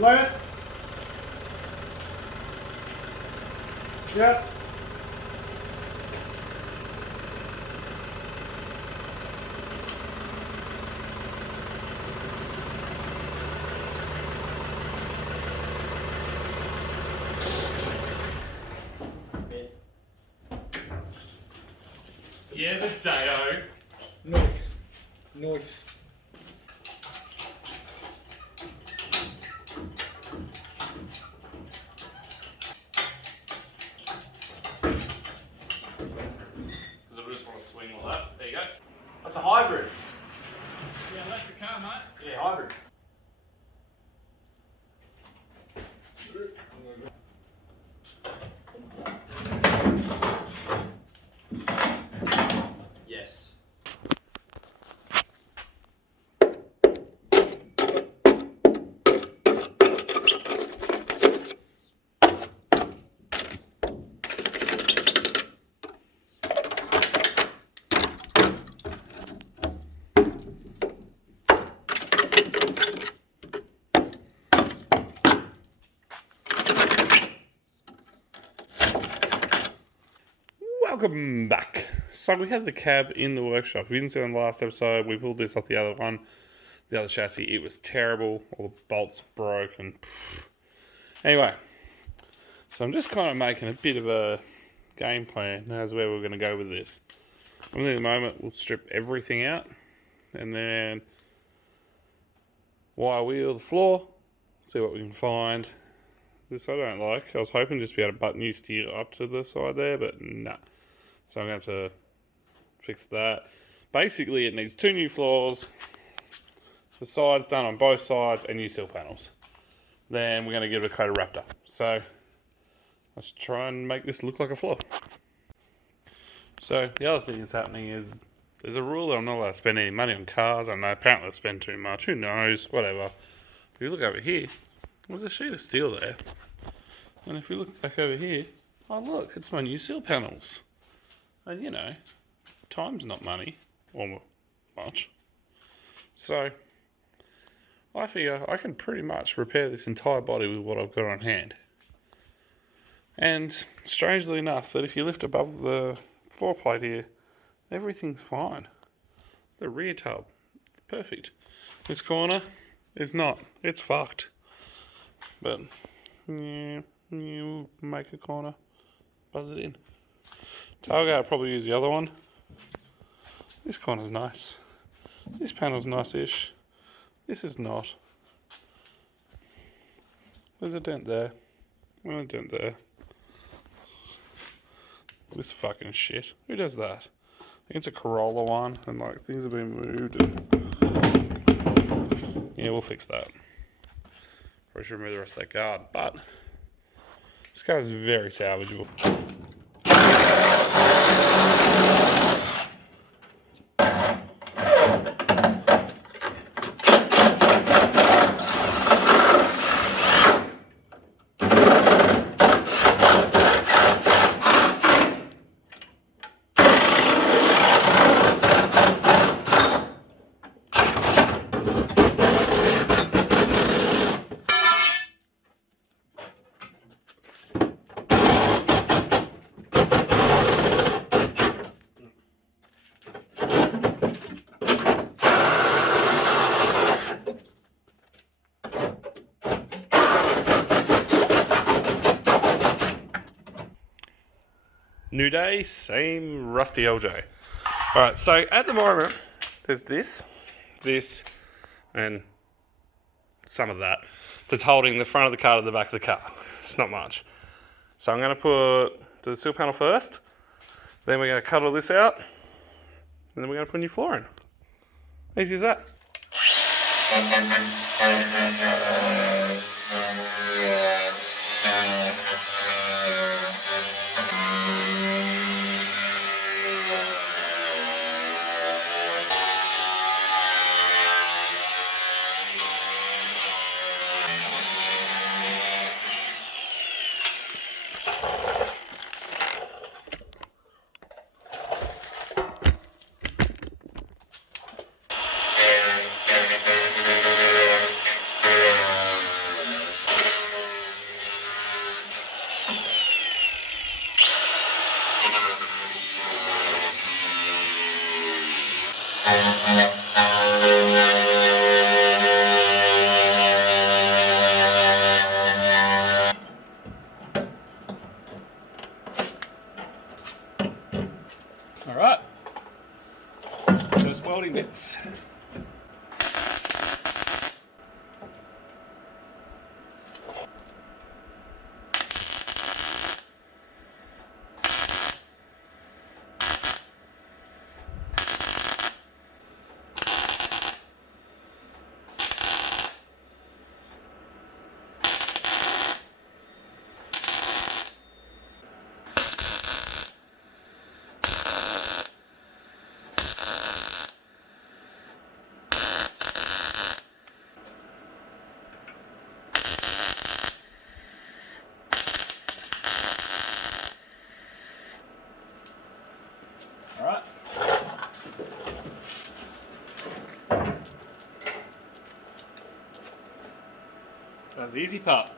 Left. Yep. Yeah, the day-o. Nice. Nice. Because I just want to swing like that. There you go. That's a hybrid. Yeah, electric car, mate. Yeah, hybrid. Yes. Welcome back. So we had the cab in the workshop. If you didn't see it in the last episode, we pulled this off the other one, the other chassis. It was terrible. All the bolts broke and anyway. So I'm just kind of making a bit of a game plan as where we're going to go with this. And in the moment, we'll strip everything out and then wire wheel the floor, see what we can find. This I don't like. I was hoping just to be able to button new steer up to the side there, but nah. So I'm going to have to fix that. Basically, it needs 2 new floors, the sides done on both sides, and new sill panels. Then we're going to give it a coat of Raptor. So let's try and make this look like a floor. So the other thing that's happening is there's a rule that I'm not allowed to spend any money on cars. I know apparently I spend too much. Who knows? Whatever. If you look over here, there's a sheet of steel there. And if you look back over here, oh look, it's my new sill panels. And you know, time's not money, or much. So, I figure I can pretty much repair this entire body with what I've got on hand. And, strangely enough, that if you lift above the floor plate here, everything's fine. The rear tub, perfect. This corner is not, it's fucked. But, yeah, you make a corner, buzz it in. Tailgate, I'll probably use the other one. This corner's nice. This panel's nice-ish. This is not. There's a dent there. And a dent there. This fucking shit. Who does that? I think it's a Corolla one, and like things have been moved. And yeah, we'll fix that. Probably should remove the rest of that guard, but this car is very salvageable. New day, same rusty LJ. Alright, so at the moment, there's this, and some of that that's holding the front of the car to the back of the car. It's not much. So I'm going to put the sill panel first, then we're going to cut all this out, and then we're going to put a new floor in. Easy as that. the easy part.